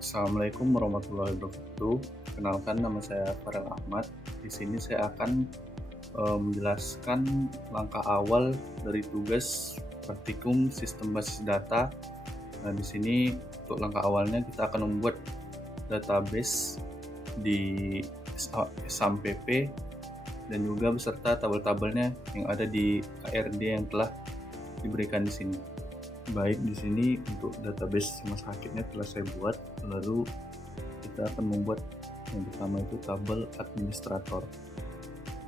Assalamualaikum warahmatullahi wabarakatuh. Kenalkan, nama saya Farel Ahmad. Di sini saya akan menjelaskan langkah awal dari tugas praktikum sistem basis data. Nah, di sini untuk langkah awalnya kita akan membuat database di SAMPP dan juga beserta tabel-tabelnya yang ada di KRD yang telah diberikan di sini. Baik, di sini untuk database rumah sakitnya telah saya buat. Lalu kita akan membuat yang pertama itu tabel administrator.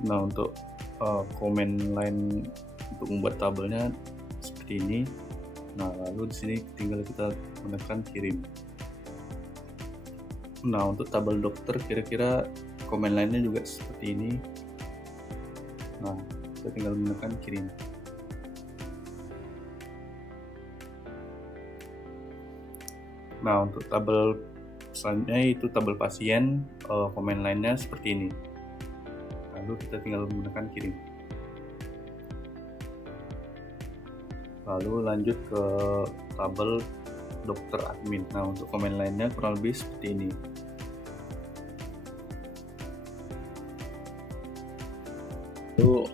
Nah, untuk komen line untuk membuat tabelnya seperti ini. Nah, lalu di sini tinggal kita menekan kirim. Nah, untuk tabel dokter kira-kira komen line-nya juga seperti ini. Nah, kita tinggal menekan kirim. Nah, untuk tabel selanjutnya itu tabel pasien, komen line-nya seperti ini. Lalu kita tinggal menekan kirim. Lalu lanjut ke tabel dokter admin. Nah, untuk komen line-nya kurang lebih seperti ini. Lalu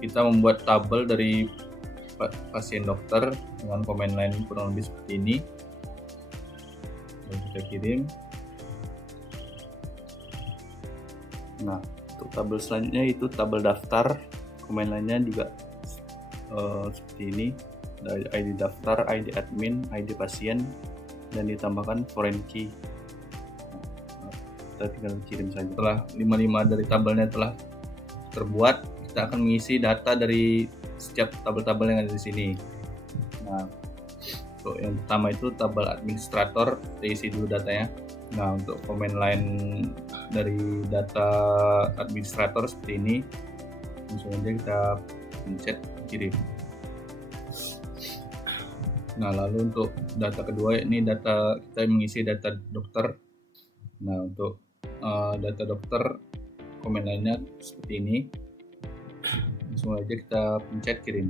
kita membuat tabel dari pasien dokter dengan komen line kurang lebih seperti ini. Lalu kita kirim. Nah, untuk tabel selanjutnya itu tabel daftar, komen line-nya juga seperti ini. Ada ID daftar, ID admin, ID pasien, dan ditambahkan foreign key. Nah, kita tinggal kirim saja. Setelah 55 dari tabelnya telah terbuat, kita akan mengisi data dari setiap tabel-tabel yang ada di sini. Nah, untuk yang pertama itu tabel administrator, kita isi dulu datanya. Nah, untuk komen line dari data administrator seperti ini, langsung aja kita pencet kirim. Nah, lalu untuk data kedua ini data kita mengisi data dokter. Nah, untuk data dokter komen line-nya seperti ini, langsung aja kita pencet kirim.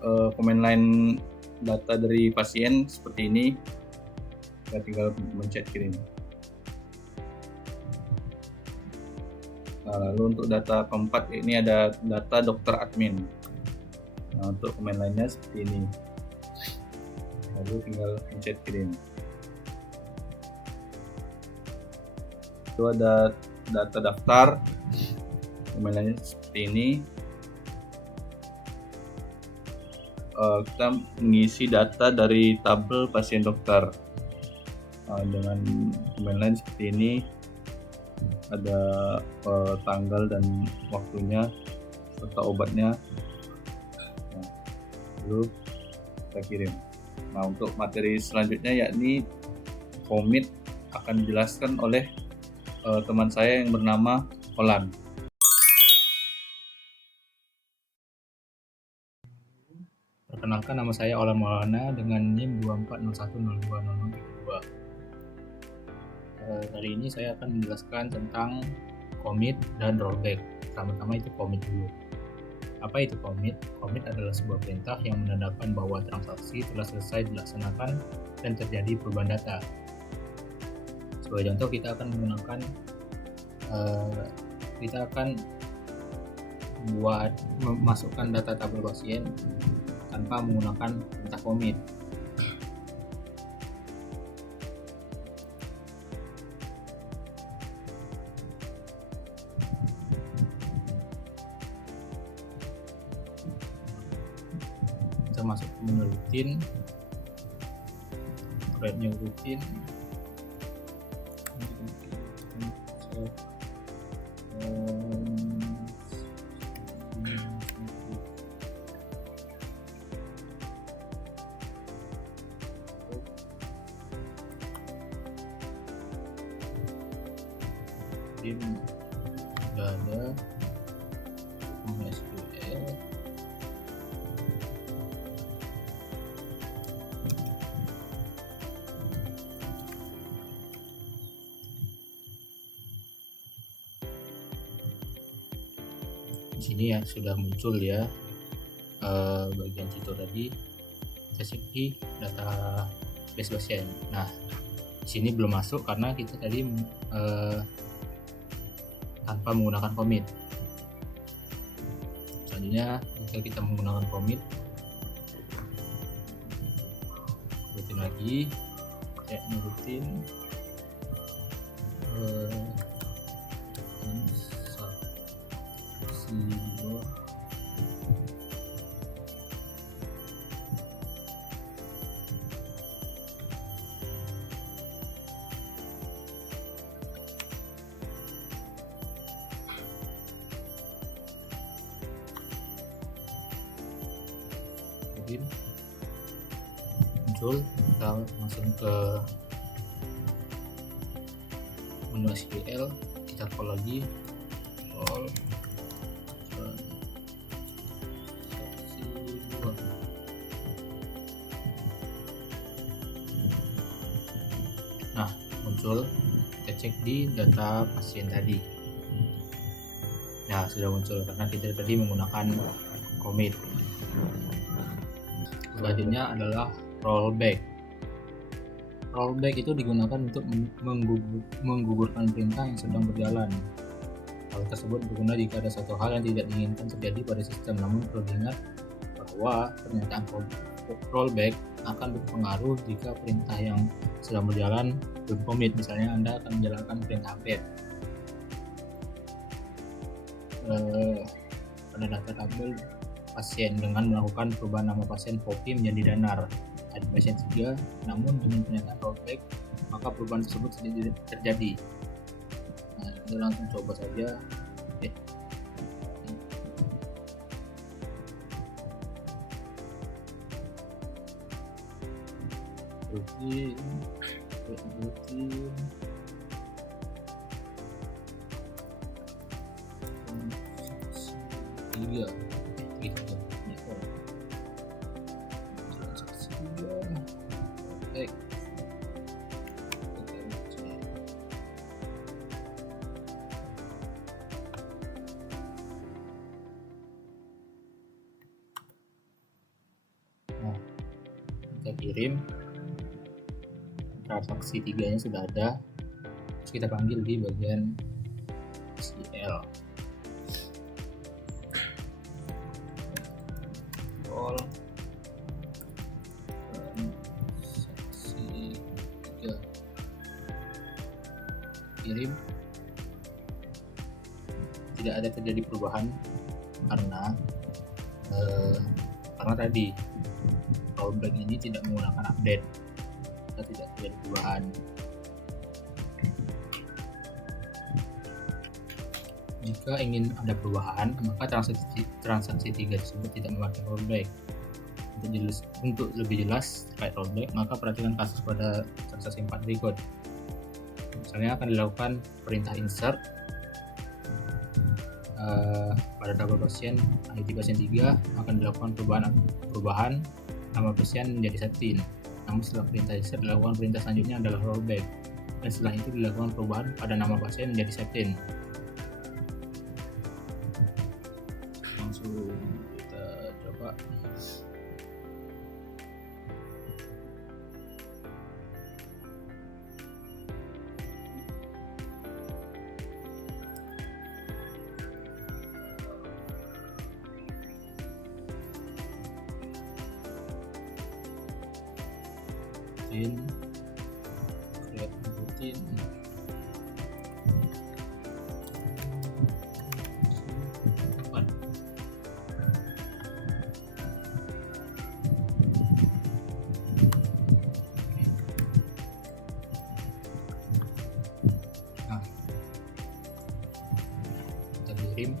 Komen line data dari pasien seperti ini, kita tinggal pencet kirim. Nah, lalu untuk data keempat ini ada data dokter admin. Nah, untuk komen line-nya seperti ini, lalu tinggal pencet kirim. Itu ada data daftar, komen line-nya seperti ini. Kita mengisi data dari tabel pasien dokter dengan komen line seperti ini. Ada tanggal dan waktunya serta obatnya. Nah, lalu kita kirim. Nah, untuk materi selanjutnya yakni komit akan dijelaskan oleh teman saya yang bernama Olan. Perkenalkan, nama saya Olan Maulana dengan NIM 2401020032. Kali ini saya akan menjelaskan tentang commit dan rollback. Pertama-tama itu commit dulu. Apa itu commit? Commit adalah sebuah perintah yang menandakan bahwa transaksi telah selesai dilaksanakan dan terjadi perubahan data. Sebagai contoh, kita akan memasukkan data tabel pasien tanpa menggunakan perintah commit. Kita masuk ke menu rutin, create new rutin. Sudah ada MySQL. Di sini ya sudah muncul ya bagian situ tadi. kita cek di database pasien. Nah, di sini belum masuk karena kita tadi tanpa menggunakan commit. Selanjutnya jika kita menggunakan commit, rutin lagi, kayak rutin muncul, kita langsung ke menu SQL, kita call lagi, call transaksi 2. Nah, muncul, kita cek di data pasien tadi. Nah, sudah muncul karena kita tadi menggunakan commit. Selanjutnya adalah rollback. Rollback itu digunakan untuk menggugurkan perintah yang sedang berjalan. Hal tersebut berguna jika ada satu hal yang tidak diinginkan terjadi pada sistem. Namun perlu diingat bahwa pernyataan rollback akan berpengaruh jika perintah yang sedang berjalan belum commit. Misalnya Anda akan menjalankan perintah update pada data tabel pasien dengan melakukan perubahan nama pasien Poppy menjadi Danar di pasien 3, namun dengan pernyataan rollback maka perubahan tersebut tidak terjadi. Nah, kita langsung coba saja. Rutin 3 Nah, kita kirim, transaksi 3-nya sudah ada. Terus kita panggil di bagian SQL, call transaksi 3, kirim. Tidak ada terjadi perubahan karena tadi rollback ini tidak menggunakan update, kita tidak terjadi perubahan. Jika ingin ada perubahan, maka transaksi 3 tersebut tidak memakai rollback. Untuk lebih jelas terkait rollback, maka perhatikan kasus pada transaksi 4 berikut. Misalnya akan dilakukan perintah insert pada tabel pasien ID pasien 3, akan dilakukan perubahan nama pasien menjadi Septin. Namun setelah perintah insert dilakukan perintah selanjutnya adalah rollback, dan setelah itu dilakukan perubahan pada nama pasien menjadi Septin. Langsung kita coba. Create rutin kita kirim.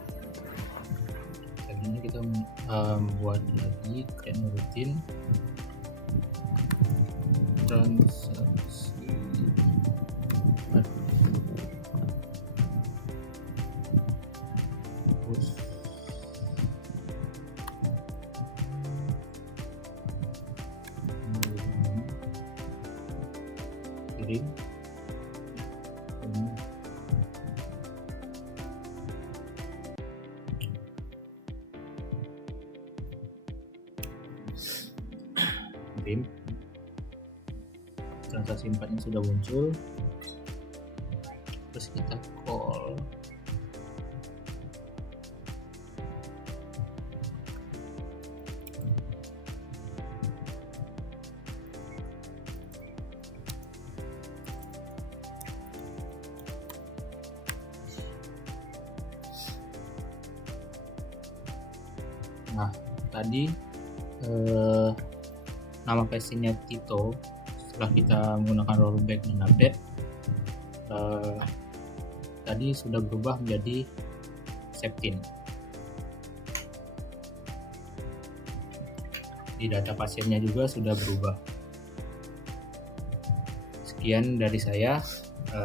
Selanjutnya kita membuat lagi create rutin transaksi 4. Terus kirim. kirim. Transaksi 4 nya sudah muncul, terus kita call. Nah, tadi nama PC-nya Tito. Setelah kita menggunakan rollback dan update, tadi sudah berubah menjadi Septin. Di data pasiennya juga sudah berubah. Sekian dari saya.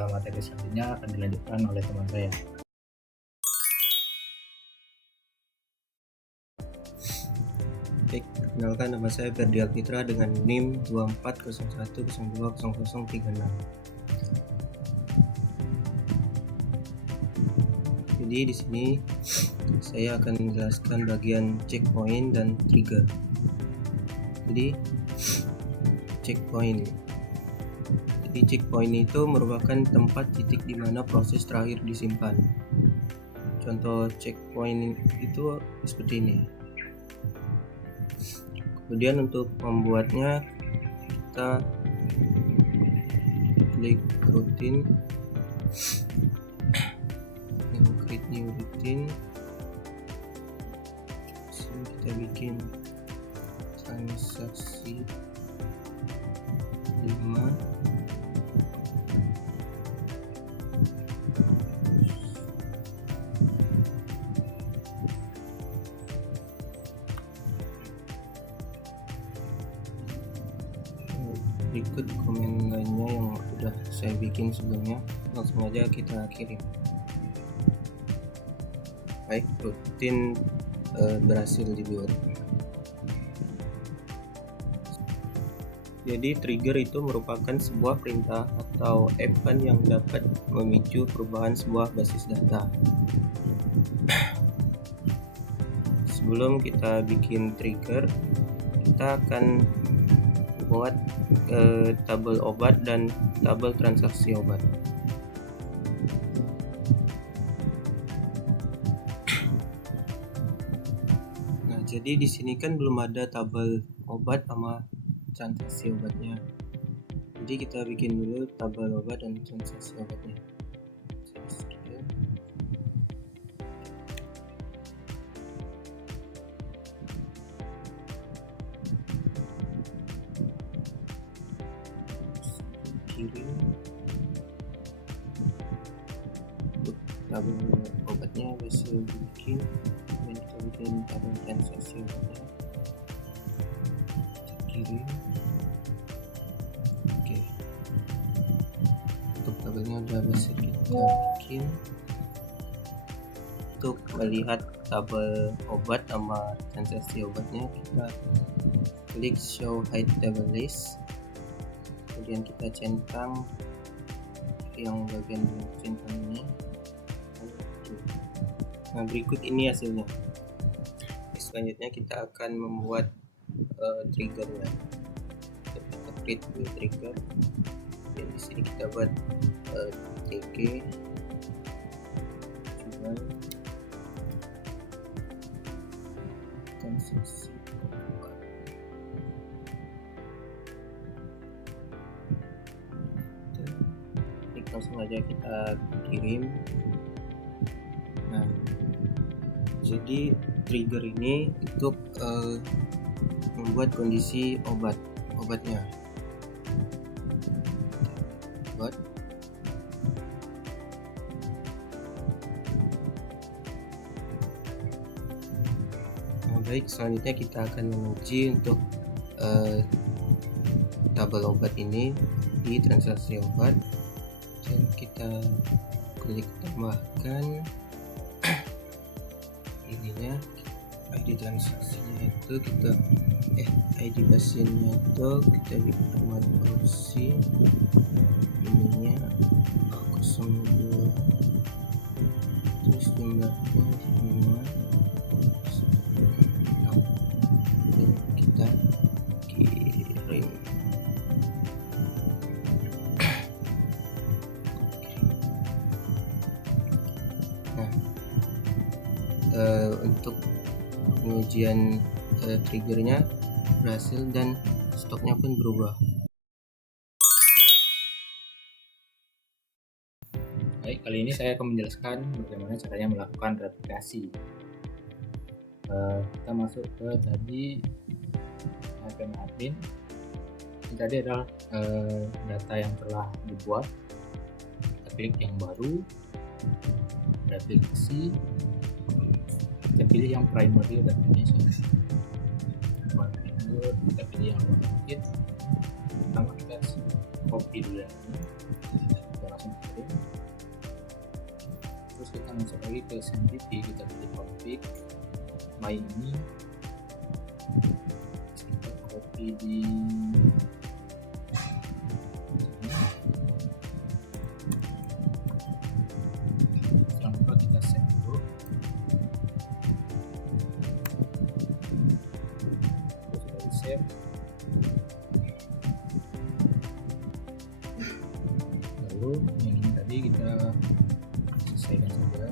Materi selanjutnya akan dilanjutkan oleh teman saya. Baik, perkenalkan nama saya Ferdial Fitra dengan NIM 2401020036. Jadi di sini saya akan menjelaskan bagian checkpoint dan trigger. Jadi checkpoint itu merupakan tempat titik di mana proses terakhir disimpan. Contoh checkpoint itu seperti ini. Kemudian untuk membuatnya kita klik routine, create new routine. Sini kita bikin transaksi 5. Berikut komen lainnya yang sudah saya bikin sebelumnya, langsung aja kita kirim. Baik, rutin berhasil dibuat. Jadi trigger itu merupakan sebuah perintah atau event yang dapat memicu perubahan sebuah basis data. Sebelum kita bikin trigger, kita akan buat tabel obat dan tabel transaksi obat. Nah, jadi di sini kan belum ada tabel obat sama transaksi obatnya. Jadi kita bikin dulu tabel obat dan transaksi obatnya. Kirim. Untuk tabel obatnya bisa bikin, dan kita bikin tabel transaksi obatnya. Kirim. Oke. Untuk tabelnya udah bisa kita bikin. Untuk melihat tabel obat sama transaksi obatnya, kita klik show hide table list. Kemudian kita centang yang bagian centang ini. Nah, berikut ini hasilnya. Selanjutnya kita akan membuat triggernya. Kita create new trigger. Dan di sini kita buat tg jual transaksi. Langsung aja kita kirim. Nah, jadi trigger ini untuk membuat kondisi obatnya. Nah, baik, selanjutnya kita akan menguji untuk tabel obat ini di transaksi obat. Dan kita klik tambahkan ininya, ID transaksinya itu kita ID pasiennya itu kita di Ahmad Fauzi, ininya 02, terus jumlahnya semua, dan kita kirim. pengujian triggernya berhasil dan stoknya pun berubah. Baik, kali ini saya akan menjelaskan bagaimana caranya melakukan replikasi. Kita masuk ke tadi admin. Ini tadi adalah data yang telah dibuat. Kita klik yang baru, replikasi. Kita pilih yang primary definition. Kita pilih yang limited. Pertama kita copy dulu ya. Kita langsung kirim. Terus kita masuk lagi ke SMPP, kita pilih config my ini, kita copy di jangan lupa kita save dulu. Terus sudah di save. Lalu yang ini tadi kita selesaikan saja.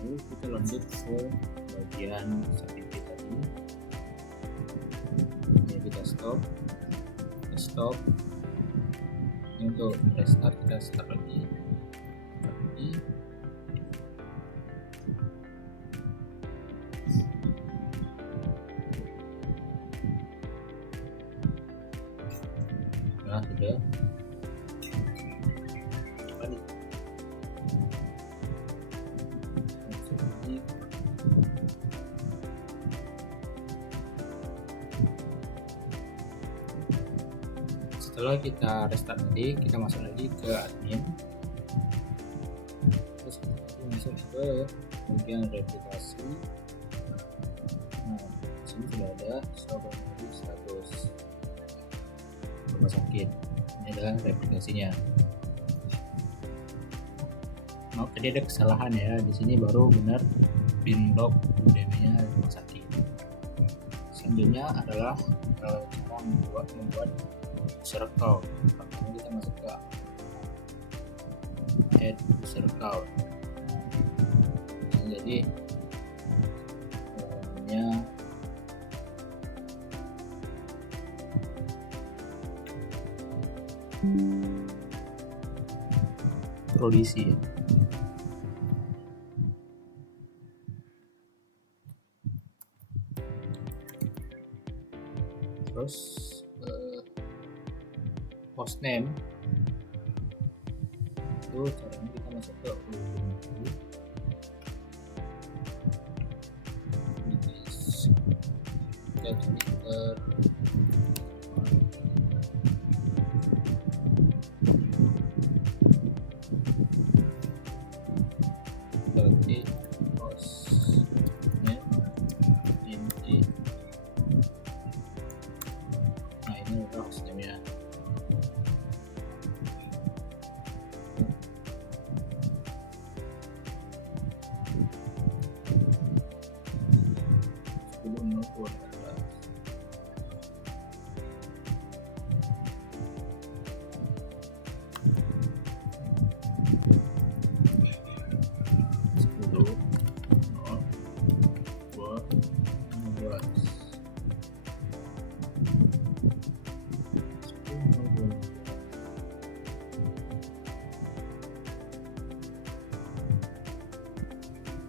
Lalu kita lanjut ke bagian SMPP tadi. Ini kita stop. Ini untuk restart, kita start lagi. Nah, sudah. Setelah kita restart tadi, kita masuk lagi ke admin. Terus kita masuk ke bagian replikasi. Nah, di sini sudah ada sudah status rumah sakit. Ini adalah replikasinya. Maaf, tadi ada kesalahan ya. Di sini baru benar binlog UDB-nya rumah sakit. Selanjutnya adalah cara membuat user account. Pertama kita masuk ke add user account. Jadi namanya Prodisi. Terus hostname itu caranya kita masuk ke Ubuntu, kita Twitter, berarti hostname ini. Nah, ini adalah hostname ya.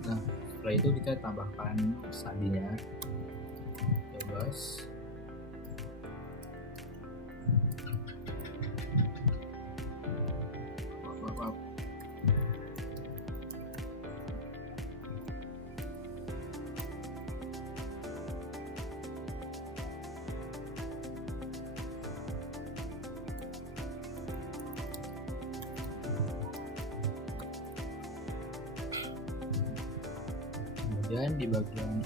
Nah, setelah itu kita tambahkan sandinya, bebas. Kemudian di bagian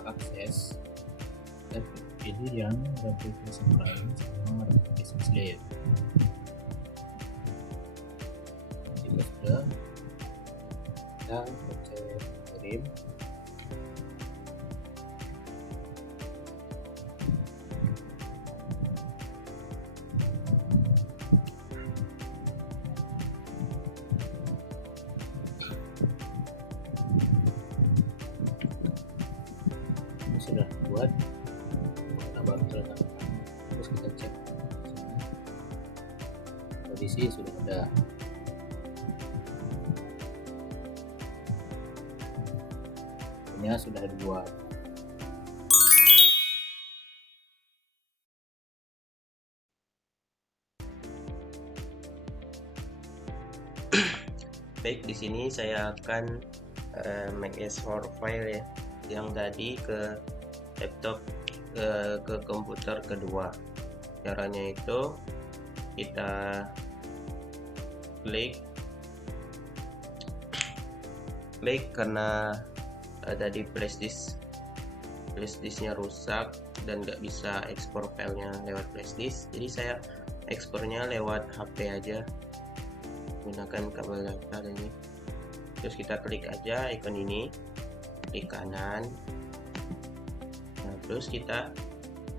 hak akses kita pilih yang replication client sama replication slave. Jika sudah, kita pencet kirim. buat, kita baru letakkan, terus kita cek kondisi sudah ada. Ini sudah dibuat. Baik, di sini saya akan mengekspor file ya, yang tadi ke laptop ke komputer kedua. Caranya itu kita klik karena tadi flash disknya rusak dan nggak bisa ekspor filenya lewat flash disk, jadi saya ekspornya lewat HP aja menggunakan kabel data ini. Terus kita klik aja icon ini, klik kanan. Nah, terus kita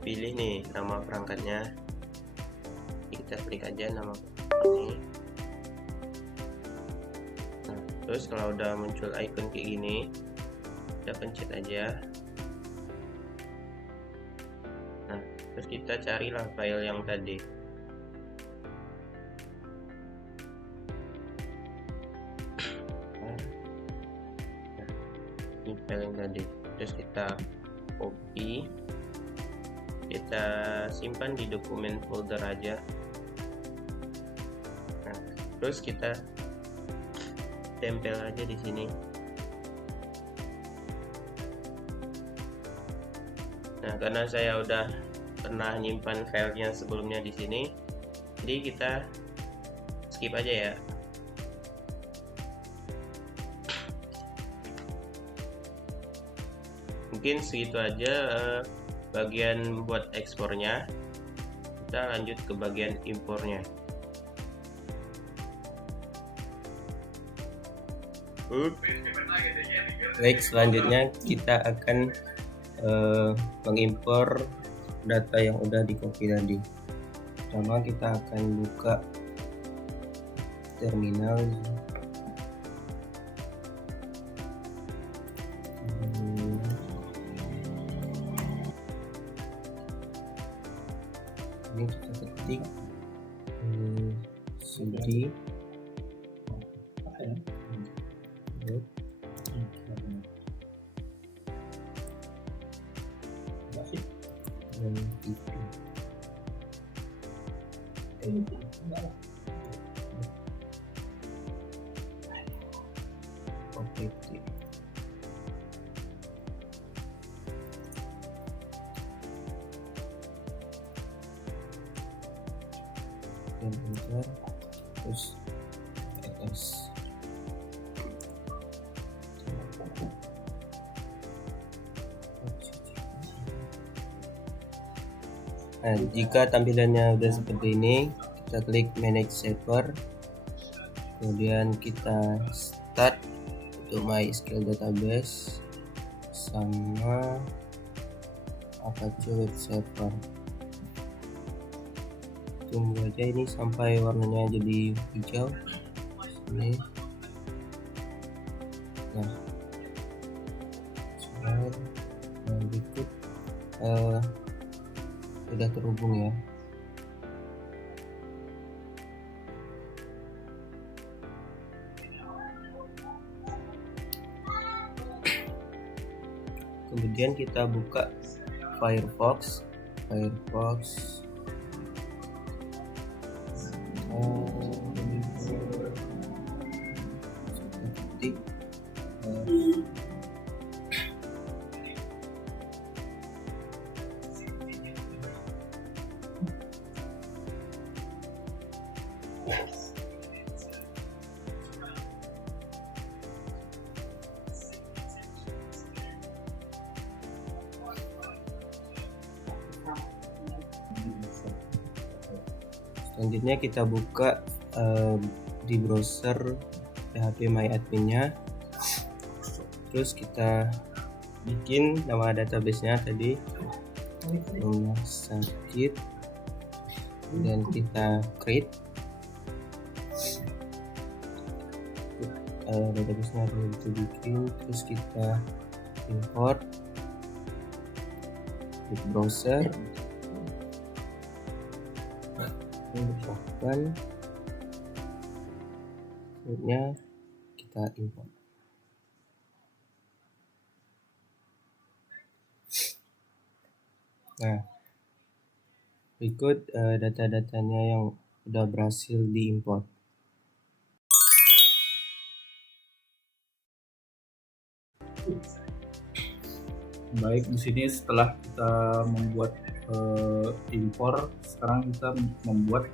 pilih nih nama perangkatnya, kita klik aja nama ini. Nah, terus kalau udah muncul icon kayak gini, kita pencet aja. Nah, terus kita carilah file yang tadi. File yang tadi, terus kita copy, kita simpan di dokumen folder aja. Nah, terus kita tempel aja di sini. Nah, karena saya udah pernah nyimpan filenya sebelumnya di sini, jadi kita skip aja ya. Mungkin segitu aja bagian buat ekspornya. Kita lanjut ke bagian impornya. Baik, selanjutnya kita akan mengimpor data yang udah di copy tadi. Pertama kita akan buka terminal. Ini kita ketik cd dan itu opt. Dan enter, terus ls. Nah, jika tampilannya udah seperti ini, kita klik manage server, kemudian kita start untuk MySQL database sama Apache Web Server. Tunggu aja ini sampai warnanya jadi hijau ini. Nah, berikut sudah terhubung ya. Kemudian kita buka Firefox. Selanjutnya kita buka di browser PHP MyAdmin-nya. Terus kita bikin nama database-nya tadi rumah sakit, dan kita create database-nya itu bikin. Terus kita import klik browser, open, selanjutnya kita import. Nah, berikut data-datanya yang sudah berhasil diimport. Baik, di sini setelah kita membuat import, sekarang kita membuat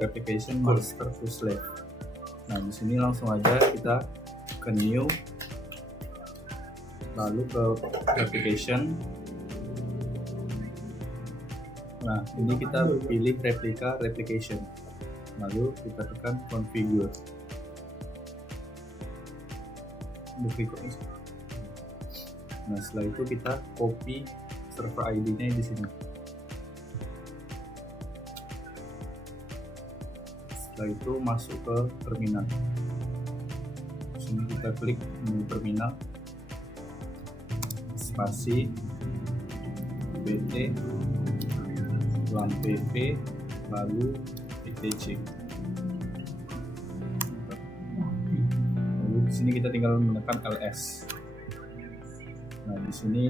replication master to slave. Nah, di sini langsung aja kita ke new, lalu ke replication. Nah, ini kita pilih replika replication, lalu kita tekan configure. Berikutnya. Nah, setelah itu kita copy server ID-nya di sini. Setelah itu masuk ke terminal. Di sini kita klik menu terminal, spasi pt pp lalu etc. Lalu di sini kita tinggal menekan ls. Nah, di sini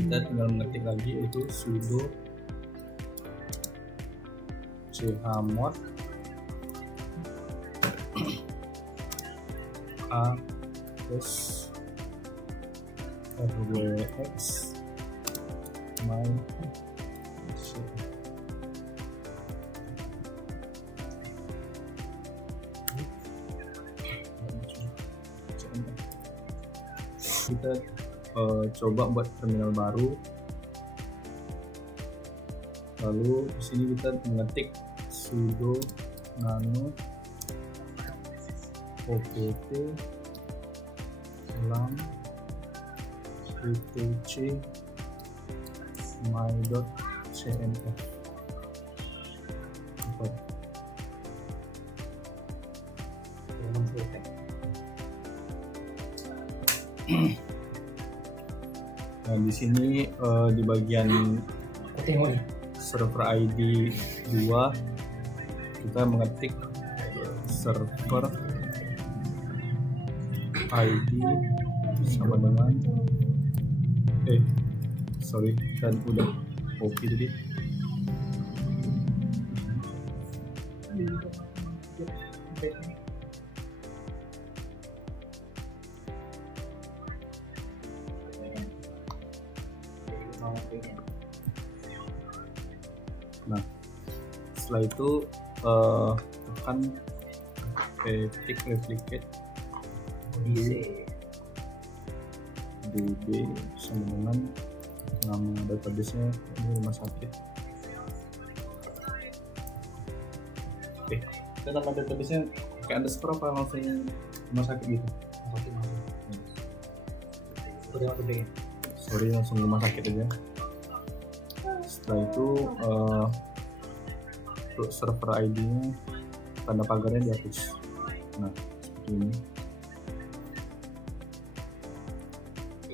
kita tinggal mengetik lagi yaitu sudo chmod a plus rwx my kita coba buat terminal baru, lalu di sini kita mengetik sudo nano opt etc my.cnf. Nah, di sini di bagian server ID 2 kita mengetik server ID sama dengan kan udah copy tadi. Nah, setelah itu tekan ketik replicate db sama dengan nama database-nya ini rumah sakit. Kita nama database-nya pakai underscore apa langsung rumah sakit gitu? Sorry, langsung rumah sakit aja. Setelah itu untuk server ID-nya tanda pagarnya dihapus. Nah, seperti ini.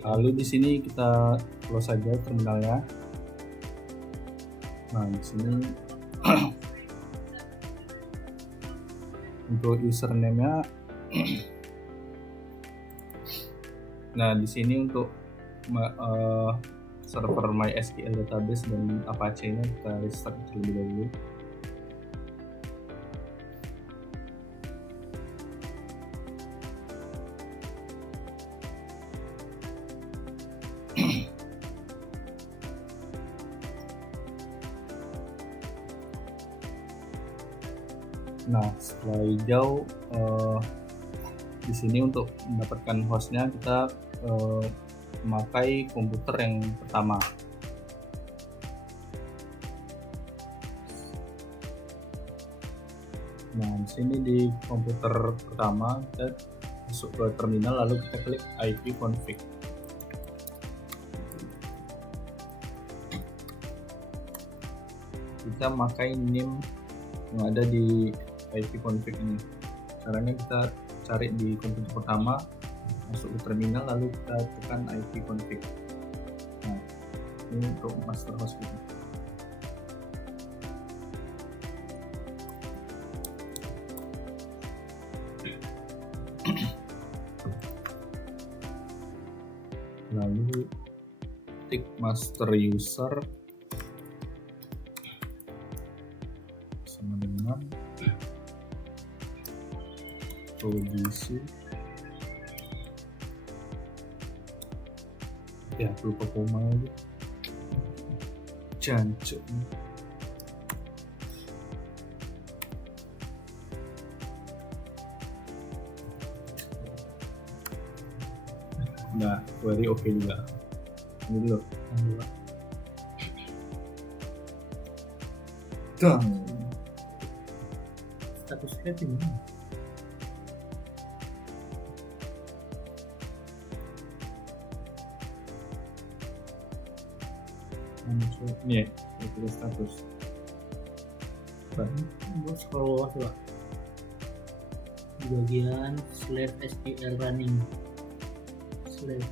Lalu di sini kita close saja terminalnya. Nah, di sini untuk username-nya. Nah, di sini untuk server MySQL database dan Apache-nya kita restart terlebih dahulu. Nah, setelah hijau di sini untuk mendapatkan hostnya kita memakai komputer yang pertama. Nah, di sini di komputer pertama kita masuk ke terminal lalu kita klik ipconfig. Kita memakai name yang ada di ipconfig ini. Caranya kita cari di komputer pertama, masuk ke terminal lalu kita tekan IP config. Nah, ini untuk master host kita. Lalu ketik master user sama dengan kondisi ya lupa koma aja jancuk. Nah, query oke juga. Ini dulu. Dang. Status slave ini Ini ya, itu status. buat scroll bawah coba di bagian slave SQL running slave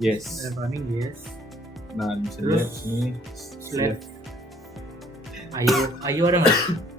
Yes. SQL running yes. Nah, bisa Terus, lihat sini slave ayo ada nggak?